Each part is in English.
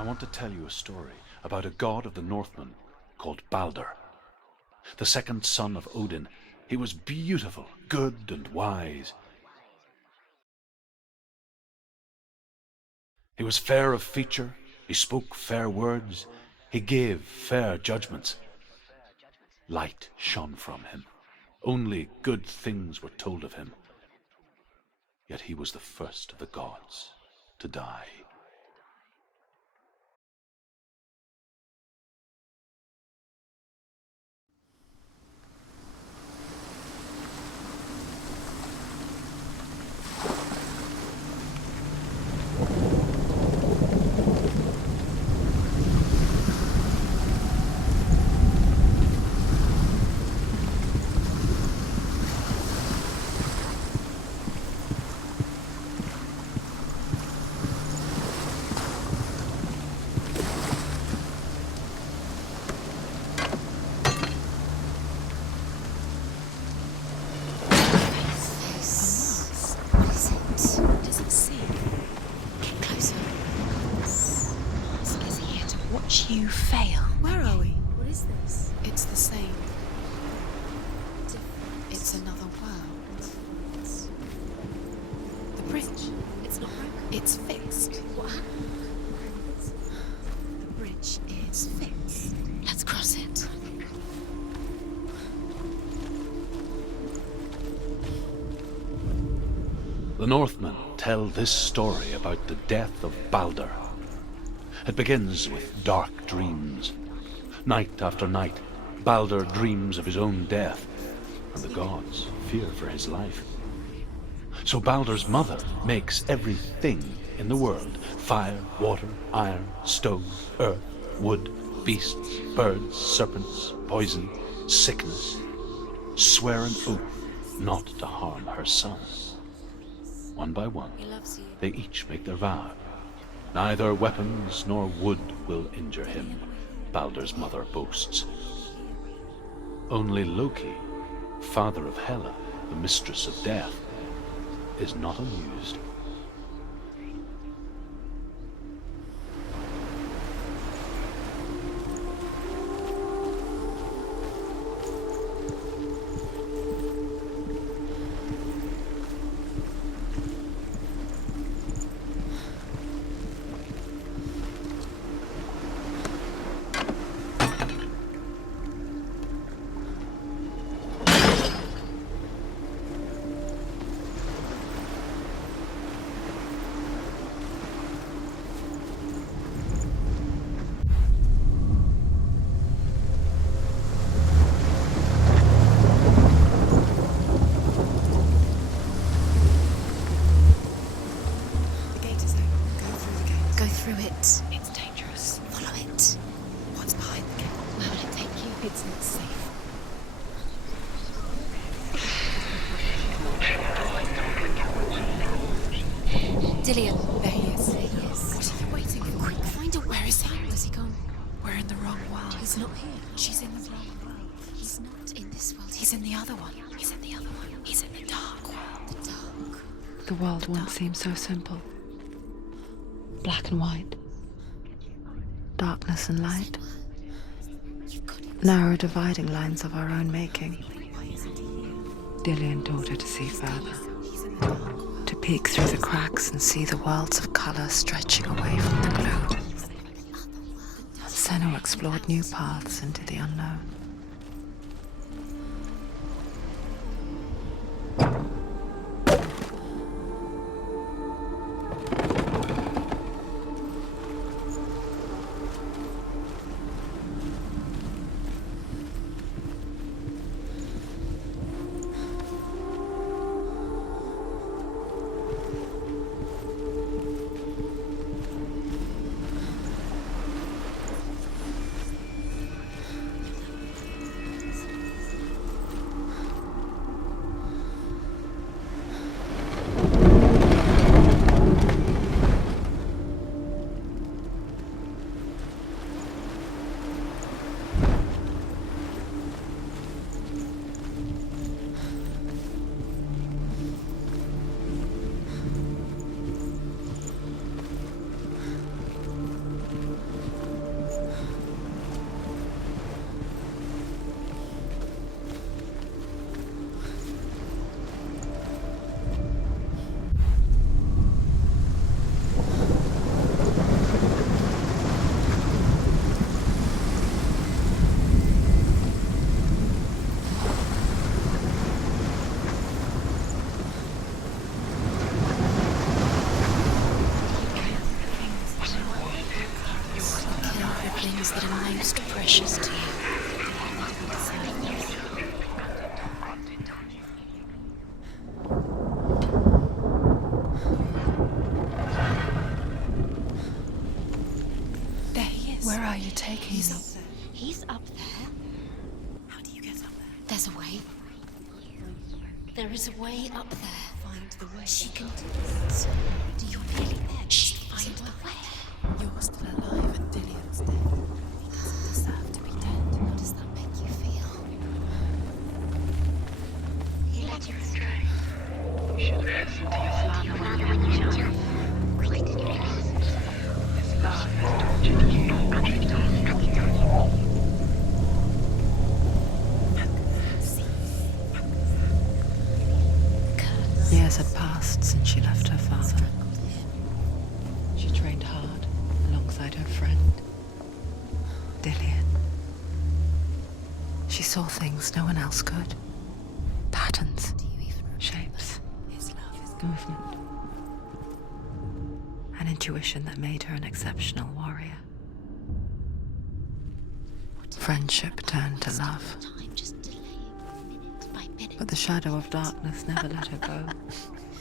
I want to tell you a story about a god of the Northmen called Balder. The second son of Odin, he was beautiful, good and wise. He was fair of feature, he spoke fair words, he gave fair judgments. Light shone from him. Only good things were told of him. Yet he was the first of the gods to die. You fail. Where are we? What is this? It's the same. It's another world. The bridge. It's not broken. It's fixed. What happened? The bridge is fixed. Let's cross it. The Northmen tell this story about the death of Balder. It begins with dark dreams. Night after night, Balder dreams of his own death, and the gods fear for his life. So Balder's mother makes everything in the world: fire, water, iron, stone, earth, wood, beasts, birds, serpents, poison, sickness, swear an oath not to harm her son. One by one, He loves you. they each make their vow. Neither weapons nor wood will injure him, Balder's mother boasts. Only Loki, father of Hela, the mistress of death, is not amused. Through it. It's dangerous. Follow it. What's behind the gate? Where will it take you? It's not safe. Dillian. There he is. There he is. What are you waiting for? Quick, find out. Where is he? Where's he gone? We're in the wrong world. He's not here. She's in the wrong world. He's not in this world. He's in the other one. He's in the other one. He's in the dark world. The dark. The world once seemed so simple. Black and white. Darkness and light. Narrow dividing lines of our own making. Dillian taught her to see further. To peek through the cracks and see the worlds of colour stretching away from the globe. And Senna explored new paths into the unknown. taking He's me? up there. He's up there. How do you get up there? There's a way. There is a way up there. Find the way. She can do this. Do you really there? Just find the way. You're still alive and Dillian's dead. He doesn't deserve to be dead. How does that make you feel? He led you astray. You should have listened to your father when you were young. Why did you listen? His love has tortured you and it will torture you. Years had passed since she left her father. She trained hard alongside her friend, Dillian. She saw things no one else could. Patterns, shapes, movement. An intuition that made her an exceptional warrior. Friendship turned to love. Time just delaying minute by minute. But the shadow of darkness never let her go,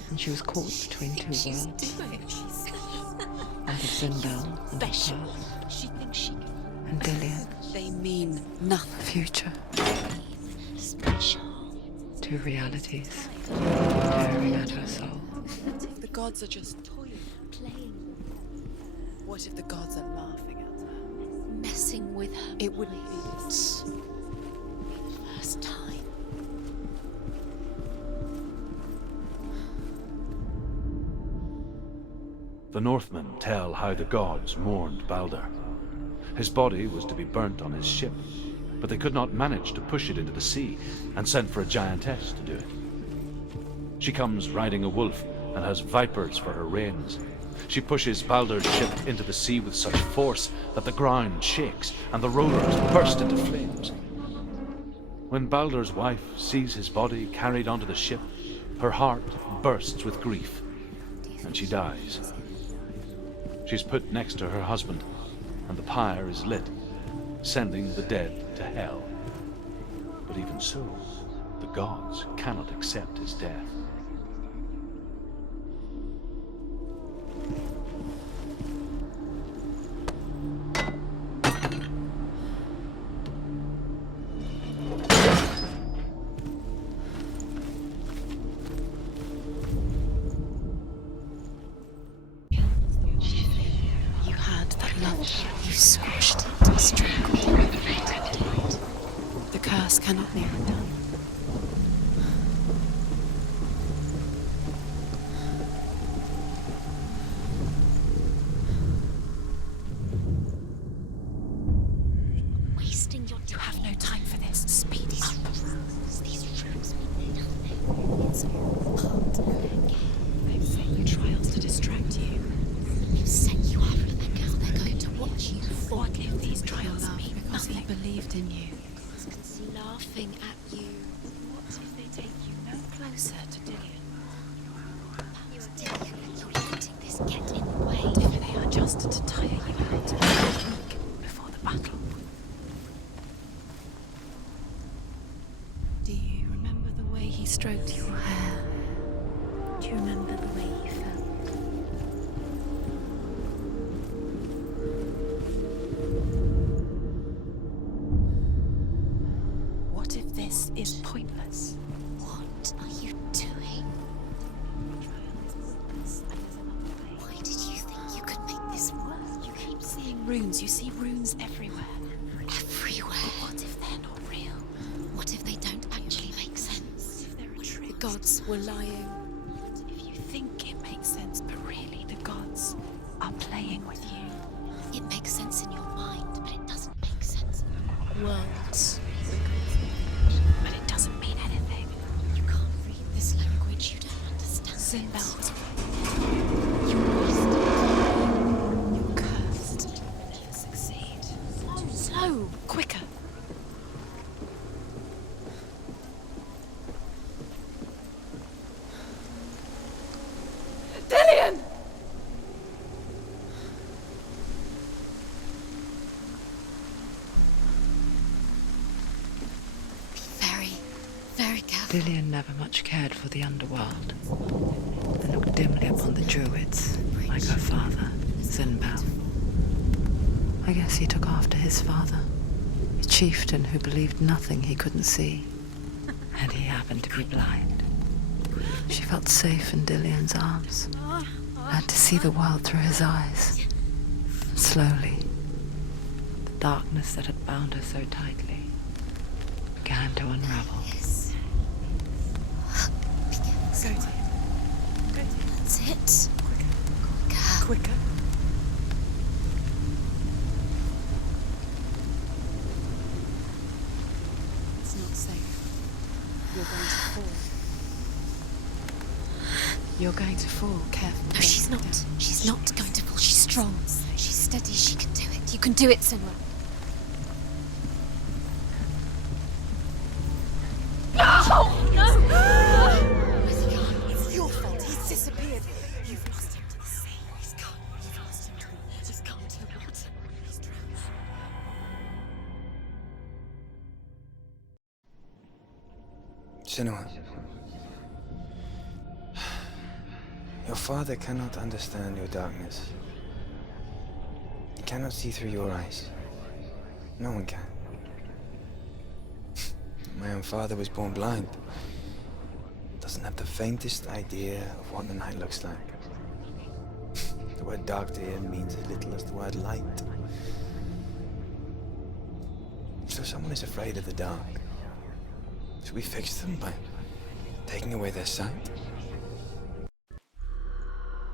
and she was caught between two worlds. That of Zindel and the past, She thinks she can and Dillian, They mean nothing. future. special. Two realities tearing at her soul. What if the gods are just toying? Playing, What if the gods are laughing at her? messing with her. It wouldn't be this. First time. The Northmen tell how the gods mourned Balder. His body was to be burnt on his ship, but they could not manage to push it into the sea and sent for a giantess to do it. She comes riding a wolf and has vipers for her reins. She pushes Balder's ship into the sea with such force that the ground shakes and the rollers burst into flames. When Balder's wife sees his body carried onto the ship, her heart bursts with grief, and she dies. She's put next to her husband, and the pyre is lit, sending the dead to hell. But even so, the gods cannot accept his death. You had that love. You squashed it, strangled it. The curse cannot be undone. Wasting your time. You have no time for this. Speed up. These rooms mean nothing. It's all part of their game. They've set you trials to distract you. They've set you up and now they're going to watch you. What if these trials love mean because he nothing? believed in you? He's laughing at you. What if they take you no closer to Dillian? You're Dillian and you're letting this get in the way. What if they are just to tire you out a week before the battle? Do you remember the way he stroked your hair? Do you remember the way he felt? What if this is pointless? What are you doing? Why did you think you could make this work? You keep seeing runes. You see runes everywhere. Everywhere. What if they're not real? What if they don't actually make sense? If they're a trick. The gods were lying. If you think it makes sense, but really the gods are playing with you. It makes sense in your mind, but it doesn't make sense. Worlds. But it doesn't mean anything. You can't read this language. You don't understand. Zindel, You're wasted. you're cursed. Never succeed. No, quicker. Dillian! Be very, very careful. Dillian never much cared for the underworld, and looked dimly upon the druids, like her father, Zinbel. I guess he took after his father, a chieftain who believed nothing he couldn't see. And he happened to be blind. She felt safe in Dillion's arms, had to see the world through his eyes. And slowly, the darkness that had bound her so tightly began to unravel. Go to it. That's it. Quicker. It's not safe. You're going to fall. You're going to fall, careful. No, she's not. She's not going to fall. She's strong. She's steady. She can do it. You can do it, Sinra. It's your fault. He's disappeared. You've lost him to the sea. He's gone. You've lost him to the... He's gone to the water. He's drowned. Senua, your father cannot understand your darkness. He cannot see through your eyes. No one can. My own father was born blind. Doesn't have the faintest idea of what the night looks like. The word dark to him means as little as the word light. So someone is afraid of the dark. Should we fix them by taking away their sight?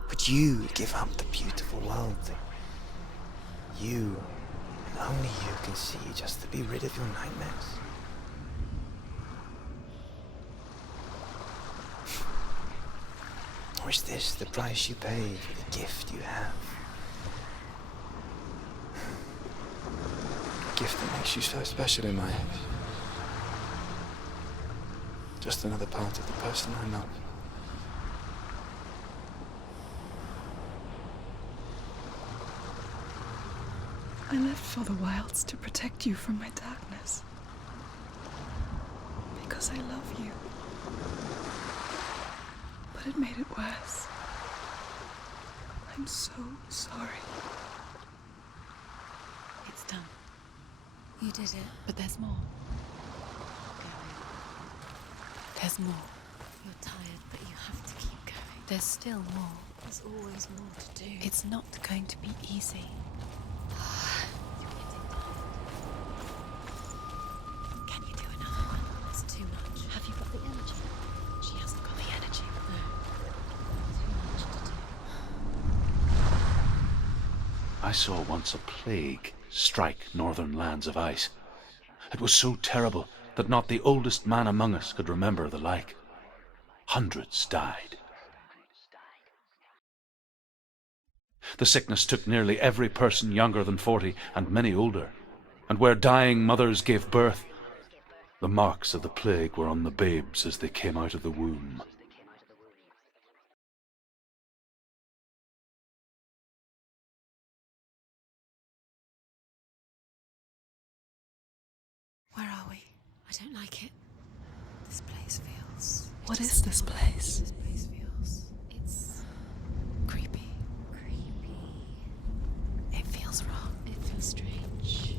Would you give up the beautiful world that you, and only you, can see just to be rid of your nightmares? Or is this the price you pay for the gift you have? A gift that makes you so special in my eyes. Just another part of the person I love. I left for the wilds to protect you from my darkness. Because I love you. But it made it worse. I'm so sorry. It's done. You did it. But there's more. There's more. You're tired, but you have to keep going. There's still more. There's always more to do. It's not going to be easy. Can you do another one? It's too much. Have you got the energy? She hasn't got the energy. No. Too much to do. I saw once a plague strike northern lands of ice. It was so terrible that not the oldest man among us could remember the like. Hundreds died. The sickness took nearly every person younger than 40 and many older, and where dying mothers gave birth, the marks of the plague were on the babes as they came out of the womb. Where are we? I don't like it. This place feels... What is this place? This place feels... It's... creepy. Creepy. It feels wrong. It feels strange.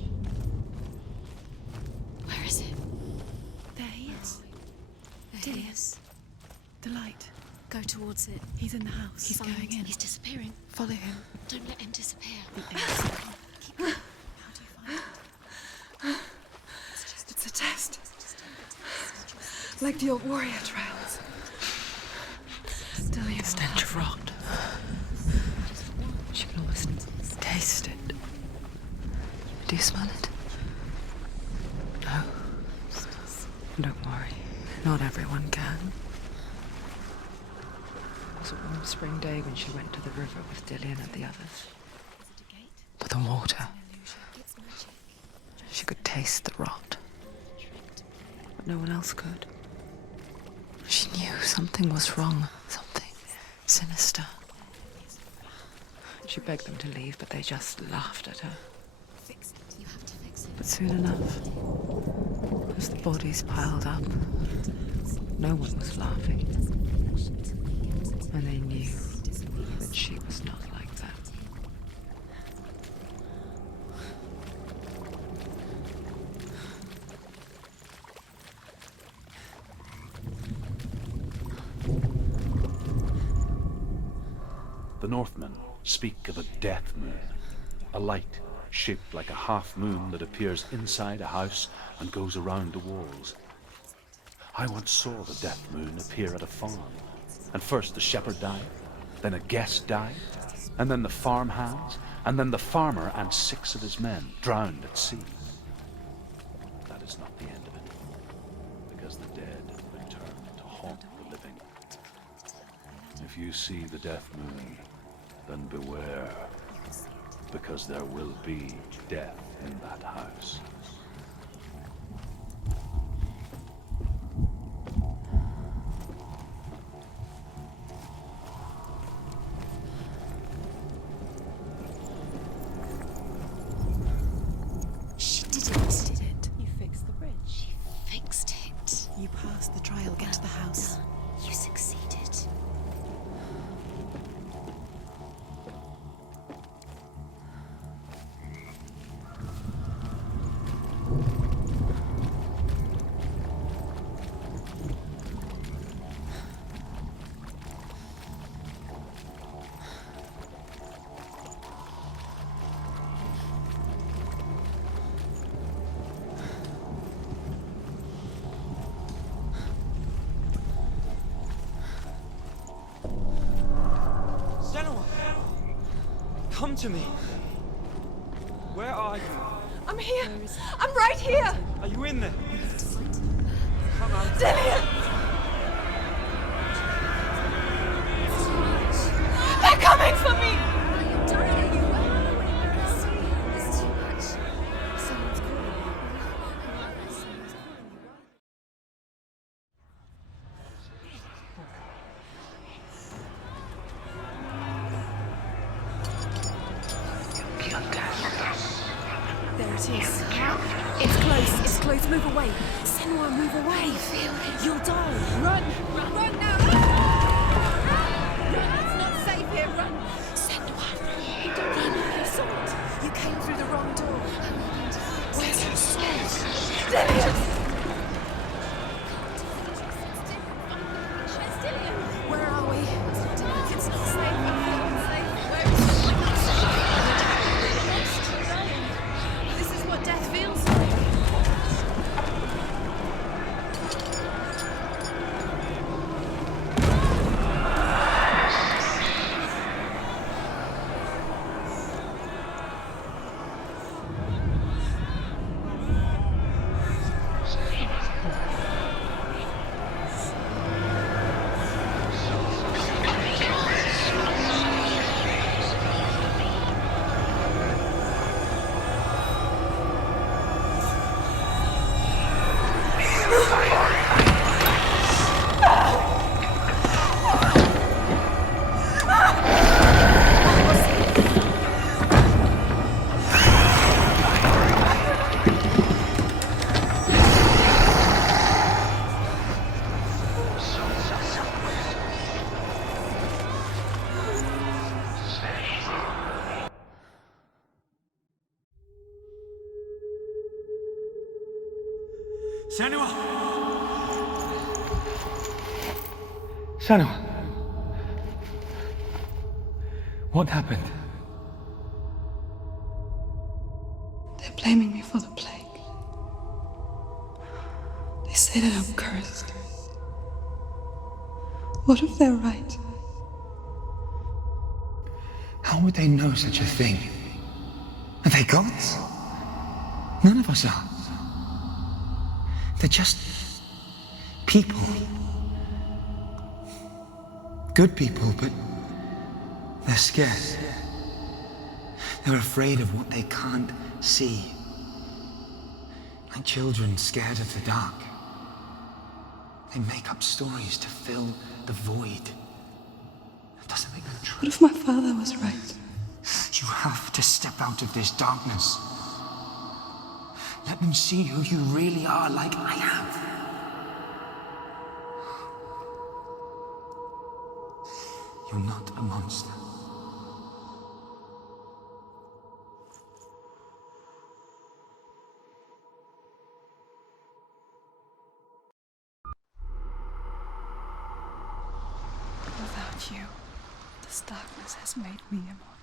Where is it? There he is. There he is. The light. Go towards it. He's in the house. He's going in. He's disappearing. Follow him. Don't let him disappear. Keep going. How do you find it? It's a test. Like the old warrior trials. The stench of rot. She can almost taste it. Do you smell it? No. Don't worry. Not everyone can. It was a warm spring day when she went to the river with Dillion and the others. But the water... She could taste the rot. But no one else could. She knew something was wrong. Something sinister. She begged them to leave, but they just laughed at her. Fix it. You have to fix it. But soon enough, as the bodies piled up, no one was laughing. And they knew that she was not like that. The Northmen speak of a death moon, a light shaped like a half moon that appears inside a house and goes around the walls. I once saw the death moon appear at a farm, and first the shepherd died, then a guest died, and then the farm hands, and then the farmer and 6 of his men drowned at sea. That is not the end of it, because the dead return to haunt the living. If you see the death moon, then beware, because there will be death in that house. She did it. You fixed the bridge. She fixed it. You passed the trial. Get to the house. You succeeded. Come to me. Where are you? I'm here. I'm right here. Are you in there? Come out. Dillian! They're coming for me! It's too much. Someone's calling you. There it is. It's close. It's close. Move away. Senua, move away. You'll die. Run. Run now. Run. It's not safe here. Run. Senua, You don't need my sword. You came through the wrong door. Where's your sword? Dillian! Where are we? It's not safe. Where is it? This is what death feels like. Senua! Senua! What happened? They're blaming me for the plague. They say that I'm cursed. What if they're right? How would they know such a thing? Are they gods? None of us are. They're just people. Good people, but they're scared. They're afraid of what they can't see. Like children scared of the dark. They make up stories to fill the void. That doesn't make them true. What if my father was right? You have to step out of this darkness. Let them see who you really are, like I have. You're not a monster. Without you, the stars darkness has made me immortal.